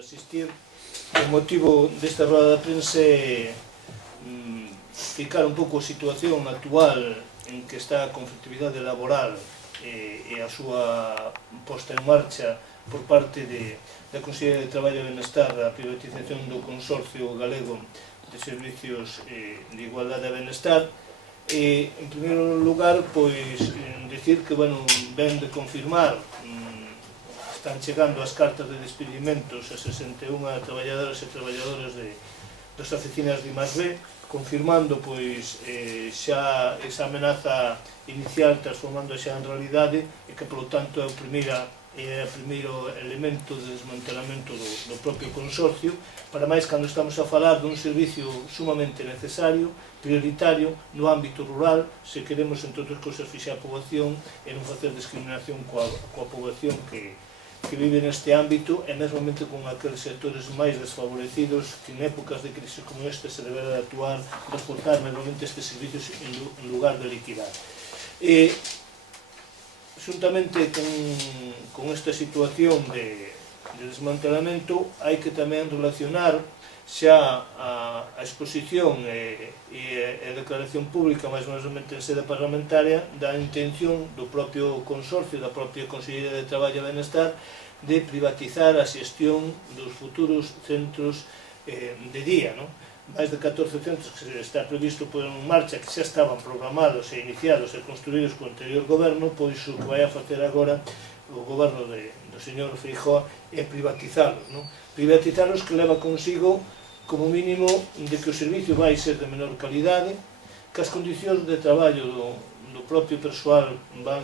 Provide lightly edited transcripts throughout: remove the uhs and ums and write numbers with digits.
asistir. O motivo desta roda de prensa é explicar un pouco a situación actual en que está a conflictividade laboral e a súa posta en marcha por parte da Consellería de Traballo e Benestar, a privatización do Consorcio Galego de Servicios de Igualdade e Benestar. En primeiro lugar, pois, decir que, bueno, ven de confirmar, están chegando as cartas de despedimentos a 61 traballadoras e traballadores das oficinas de I+B, confirmando, pois, xa esa amenaza inicial transformando xa en realidade e que, polo tanto, é o primeiro elemento de desmantelamento do propio consorcio, para máis cando estamos a falar dun servicio sumamente necesario, prioritario, no ámbito rural, se queremos, entre outras cousas, fixar a poboación e non facer discriminación coa poboación que vive neste ámbito e mesmamente con aqueles sectores máis desfavorecidos que en épocas de crise como esta se deberá de actuar, reforzar mesmamente estes servicios en lugar de liquidar. Xuntamente con esta situación de desmantelamento hai que tamén relacionar xa a exposición e a declaración pública máis ou menos en sede parlamentaria da intención do propio consorcio, da propia Consellería de Traballo e Benestar de privatizar a xestión dos futuros centros de día, non? Máis de 14 centros que está previsto por en marcha, que xa estaban programados e iniciados e construídos co anterior goberno, pois o que vai a facer agora o goberno do señor Feijóo é privatizalos, non? Privatizalos que leva consigo como mínimo de que o servicio vai ser de menor calidade, que as condicións de traballo do propio persoal van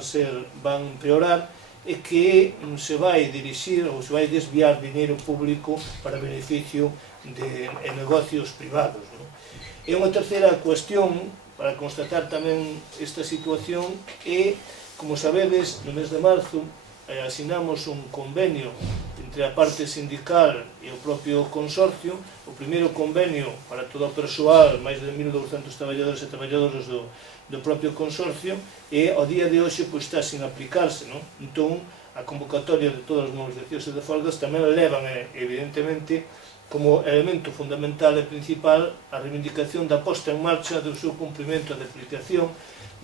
empeorar e que se vai dirixir ou se vai desviar dinheiro público para beneficio de negocios privados. E unha terceira cuestión para constatar tamén esta situación é, como sabedes, no mes de marzo asinamos un convenio entre a parte sindical e o propio consorcio, o primeiro convenio para todo o persoal, máis de 1.200 traballadores e traballadoras do propio consorcio, e ao día de hoxe pois está sin aplicarse, non? Entón, a convocatoria de todas as movilizacións e de folgas tamén levan, evidentemente, como elemento fundamental e principal a reivindicación da posta en marcha do seu cumprimento e de aplicación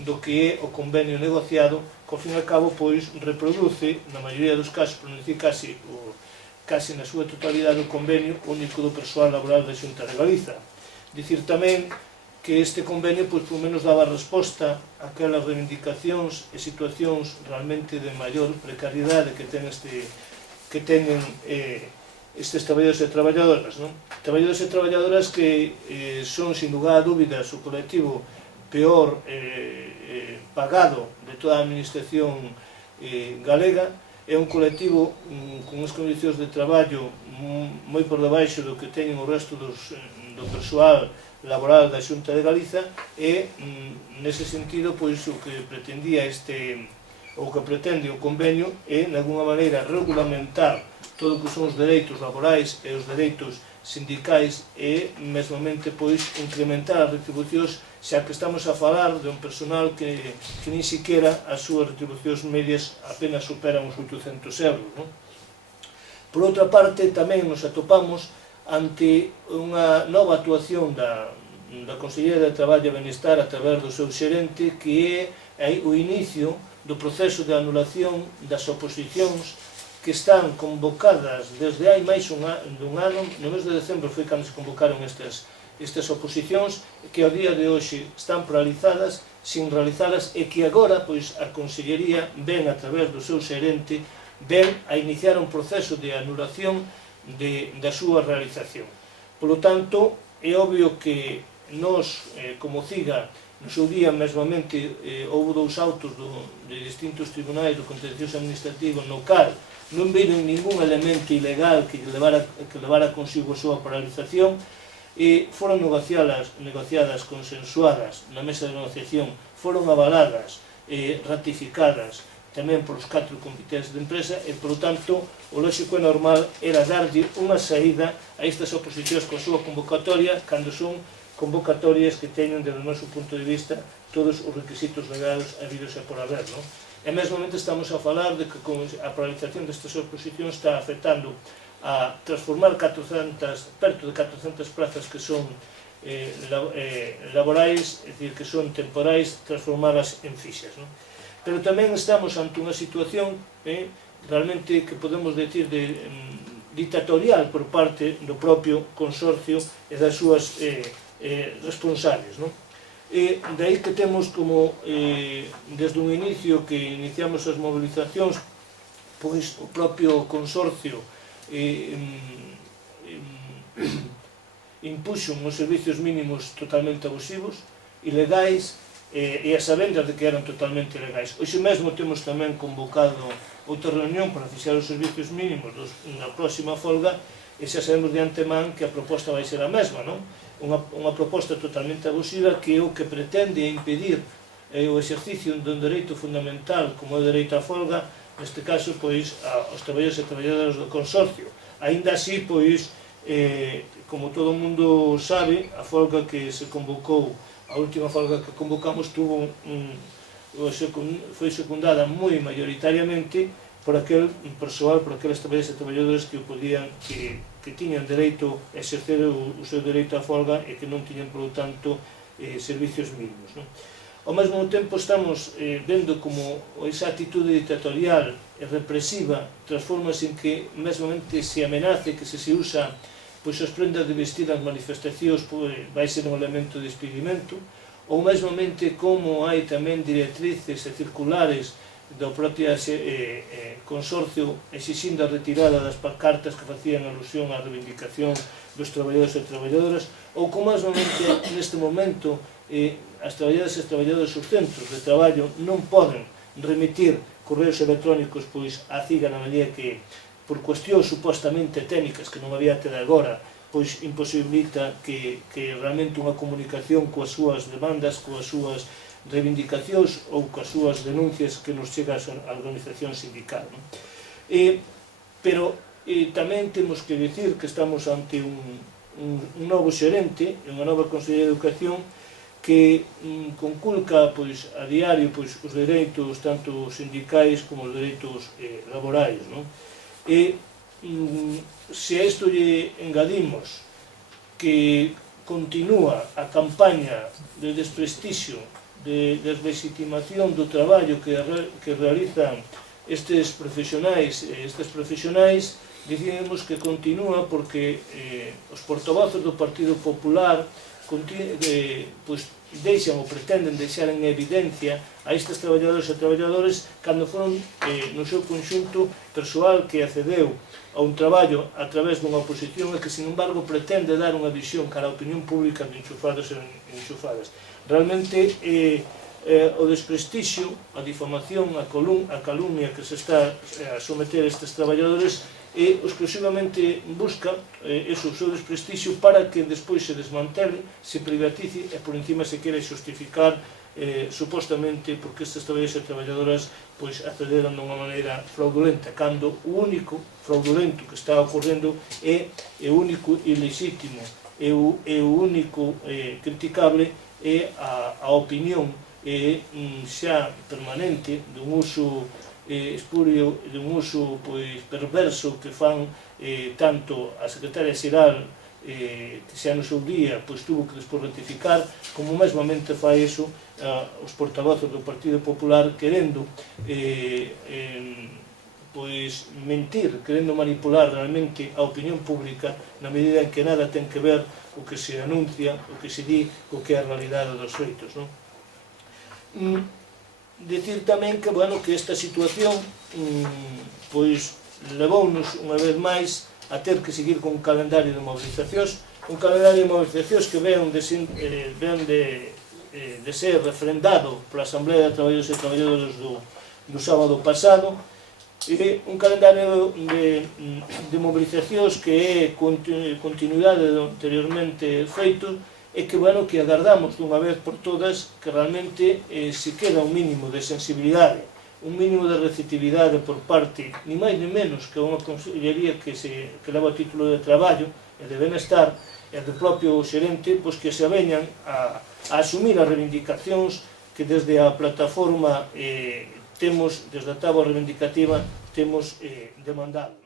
do que é o convenio negociado, que ao fin e ao cabo pois reproduce, na maioría dos casos, por non dicir casi na súa totalidade, o convenio único do persoal laboral da Xunta de Galiza. Dicir tamén que este convenio pois por menos daba resposta a aquelas reivindicacións e situacións realmente de maior precariedade que teñen estes traballadores e traballadoras, non? Traballadores e traballadoras que son, sin lugar a dúbidas, o colectivo peor pagado de toda a administración galega. É un colectivo con as condicións de traballo moi por debaixo do que teñen o resto do persoal laboral da Xunta de Galiza e, nese sentido, pois o que pretendía o que pretende o convenio é, de alguna maneira, regulamentar todo o que son os dereitos laborais e os dereitos sindicais e, mesmamente, pois, incrementar as retribucións, xa que estamos a falar de un personal que nin siquiera as súas retribucións medias apenas superan os 800 euros, non? Por outra parte, tamén nos atopamos ante unha nova actuación da Consellería de Traballo e Benestar a través do seu xerente, que é o inicio do proceso de anulación das oposicións que están convocadas desde hai máis dun ano. No mes de decembro foi cando se convocaron estas oposicións, que ao día de hoxe están paralizadas, sin realizadas, e que agora pois a Consellería ven a través do seu xerente a iniciar un proceso de anulación da súa realización. Por lo tanto, é obvio que nós, como CIGA, no seu día mesmamente houve 2 autos de distintos tribunais do contencioso administrativo no cal non viron ningún elemento ilegal que levara consigo a súa paralización, e foron negociadas, consensuadas na mesa de negociación, foron avaladas e ratificadas tamén polos 4 comités de empresa e, por lo tanto, o lóxico e normal era darlle unha saída a estas oposicións con a súa convocatoria cando son convocatorias que teñen, desde o noso punto de vista, todos os requisitos legais habidos e por haber, non? E mesmamente estamos a falar de que a paralización destas oposicións está afectando a transformar perto de 400 plazas que son laborais, é dicir, que son temporais, transformadas en fixas. Pero tamén estamos ante unha situación realmente que podemos decir dictatorial por parte do propio consorcio e das súas responsables. E de aí que temos como, desde un inicio que iniciamos as mobilizacións, pois o propio consorcio impuxo uns servicios mínimos totalmente abusivos, ilegais, e as sabendas de que eran totalmente legais. Hoxe mesmo temos tamén convocado outra reunión para fixar os servicios mínimos na próxima folga, e xa sabemos de antemán que a proposta vai ser a mesma, non? Unha proposta totalmente abusiva que o que pretende é impedir o exercicio dun dereito fundamental como é o dereito á folga, neste caso, pois, aos traballadores e traballadoras do consorcio. Aínda así, pois, como todo o mundo sabe, a folga que se convocou, a última folga que convocamos, foi secundada moi maioritariamente por aquel persoal, por aqueles traballadores e traballadoras que tiñan dereito a exercer o seu dereito á folga e que non tiñan, por lo tanto, servicios mínimos. Ao mesmo tempo estamos vendo como esa actitude dictatorial e represiva transformase en que mesmamente se amenace que se usa as prendas de vestir nas manifestacións vai ser un elemento de despedimento, ou mesmamente como hai tamén directrices e circulares do propio consorcio exixindo a retirada das pancartas que facían alusión á reivindicación dos traballadores e traballadoras, ou como mesmamente neste momento as traballadoras e traballadores dos centros de traballo non poden remitir correos electrónicos á CIGA na medida que por cuestións supostamente técnicas que non había até de agora, pois imposibilita que realmente unha comunicación coas súas demandas, coas súas reivindicacións ou coas súas denuncias que nos chega a organización sindical. Pero tamén temos que dicir que estamos ante un novo xerente, unha nova Consellería de Educación que conculca a diario os dereitos tanto sindicais como os dereitos laborais. E se a isto lle engadimos que continúa a campaña de desprestixio, de deslegitimación do traballo que realizan estes profesionais, dicimos que continúa porque os portavozos do Partido Popular deixan ou pretenden deixar en evidencia a estes traballadores e traballadores cando foron no seu conxunto persoal que accedeu a un traballo a través dunha oposición e que, sin embargo, pretende dar unha visión cara á opinión pública de enchufados e enchufadas. Realmente o desprestixio, a difamación, a calumnia que se está a someter a estes traballadores exclusivamente busca o seu desprestixio para que despois se desmantele, se privatice e por encima se quere xustificar supostamente porque estes traballadores e traballadoras accederan dunha maneira fraudulenta, cando o único fraudulento que está ocorrendo é o único ilexítimo e o único criticable é a opinión xa permanente dun uso espurio, dun uso perverso que fan tanto a secretaria xeral que xa no seu día tuvo que despois rectificar, como mesmamente fai iso os portavozos do Partido Popular querendo mentir, querendo manipular realmente a opinión pública na medida en que nada ten que ver o que se anuncia, o que se di, o que é a realidade dos feitos. Dicir tamén que esta situación levounos unha vez máis a ter que seguir con un calendario de mobilizacións, que ven de ser refrendado pola Asamblea de Traballadores e Traballadoras do sábado pasado, e un calendario de mobilizacións que é continuidade do anteriormente feito, e que agardamos dunha vez por todas que realmente se queda un mínimo de sensibilidade, un mínimo de receptividade por parte, ni máis ni menos que unha consellería que leva o título de traballo e de benestar, e do propio xerente, que se aveñan a asumir as reivindicacións que desde a plataforma temos, desde a táboa reivindicativa, temos demandado.